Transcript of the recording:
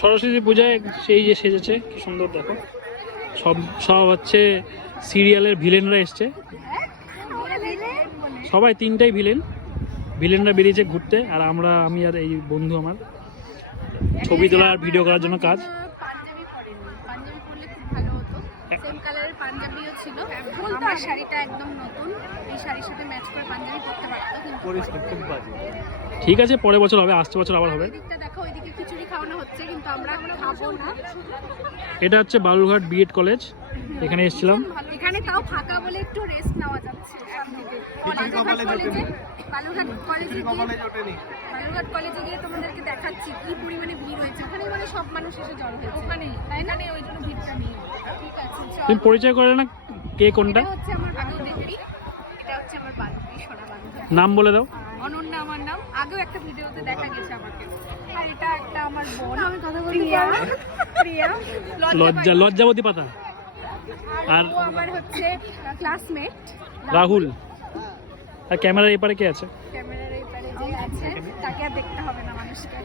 সরস্বতী পূজায় সেই যে সেজেছে কি সুন্দর দেখো, সব সব হচ্ছে সিরিয়ালের ভিলেনরা এসছে, সবাই তিনটাই ভিলেনরা বেরিয়েছে ঘুরতে। আর আমি আর এই বন্ধু আমার ছবি তোলা আর ভিডিও করার জন্য কাজ। পাঞ্জাবি পরেনি, পাঞ্জাবি পরলে খুব ভালো হতো। সেম কালারের পাঞ্জাবিও ছিল, আমার শাড়িটা একদম নতুন, এই শাড়ির সাথে ম্যাচ করে পাঞ্জাবি পরতে পারতো, কিন্তু খুব বাজে। ঠিক আছে, পরের বছর হবে, আসছে বছর আবার হবে। ওইদিকটা দেখো, ওইদিকে খিচুড়ি খাওয়ানো হচ্ছে, কিন্তু আমরা খাবো না। এটা হচ্ছে বালুরঘাট বিএড কলেজ, এখানে এসেছিলাম। এখানে তাও ফাঁকা বলে একটু রেস্ট নেওয়া যাচ্ছে। বালুরঘাট কলেজে গিয়ে তোমাদেরকে দেখাচ্ছি কি পরিমাণে ভিড় হয়েছে। ওখানে মানে সব মানুষ এসে জড়ো হয়েছে, ওখানে তাই না, ওই জন্য ভিড়টা নেই। ঠিক আছে, তুমি পরিচয় করে না কে কোনটা? এটা হচ্ছে আমার বান্ধবী, এটা হচ্ছে আমার বান্ধবী সোনা বান্ধবী। নাম বলে দাও। অনন্যা আমার নাম, আগেও একটা ভিডিওতে দেখা গেছে আমাকে। আর এটা একটা আমার বোন, আমি কথা বলতে প্রিয়া লজ্জাবতী পাতা। আর ও আমার হচ্ছে ক্লাসমেট রাহুল। আর ক্যামেরার এপারে কে আছে? ক্যামেরার এই পারে যে আছে তাকে আর দেখতে হবে না মানুষকে।